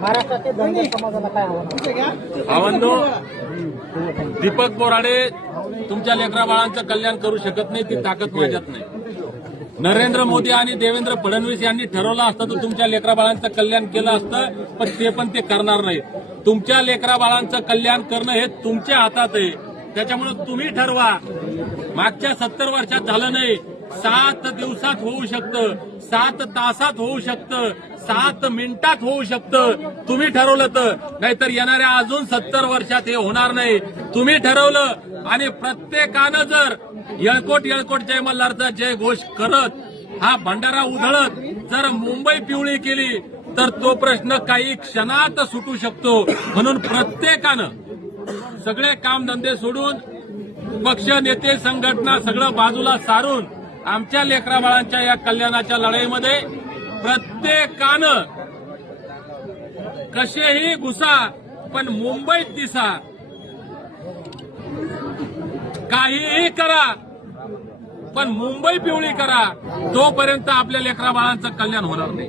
महाराष्ट्रातील धनगर समाजाला काय आव्हान? आव्हानो, दीपक बोराडे तुमच्या लेकरा बाळांचं कल्याण करू शकत नाही, ती ताकद माझ्यात नाही. नरेंद्र मोदी आणि देवेंद्र फडणवीस यांनी ठरवलं असतं तर तुमच्या लेकरा बाळांचं कल्याण केलं असतं, पण ते करणार नाही. तुमच्या लेकरा बाळांचं कल्याण करणं हे तुमच्या हातात आहे. त्याच्यामुळे तुम्ही ठरवा. मागच्या 70 वर्षात झालं नाही, 7 दिवसात होऊ शकतं, 7 तासात होऊ शकतं, 7 मिनिटात होऊ शकतं. तुम्ही ठरवलं तर, नाहीतर येणाऱ्या अजून 70 वर्षात हे होणार नाही. तुम्ही ठरवलं आणि प्रत्येकानं जर येळकोट जय मल्हारचा जय घोष करत हा भंडारा उधळत जर मुंबई पिवळी केली तर तो प्रश्न काही क्षणात सुटू शकतो. म्हणून प्रत्येकानं सगळे कामधंदे सोडून, पक्ष, नेते, संघटना सगळं बाजूला सारून आमच्या लेकरा बाळांच्या या कल्याणाच्या लढाईमध्ये प्रत्येकानं कसेही घुसा, पण मुंबईत दिसा. काहीही करा, पण मुंबई पिवळी करा. तोपर्यंत आपल्या लेकरा बाळांचं कल्याण होणार नाही.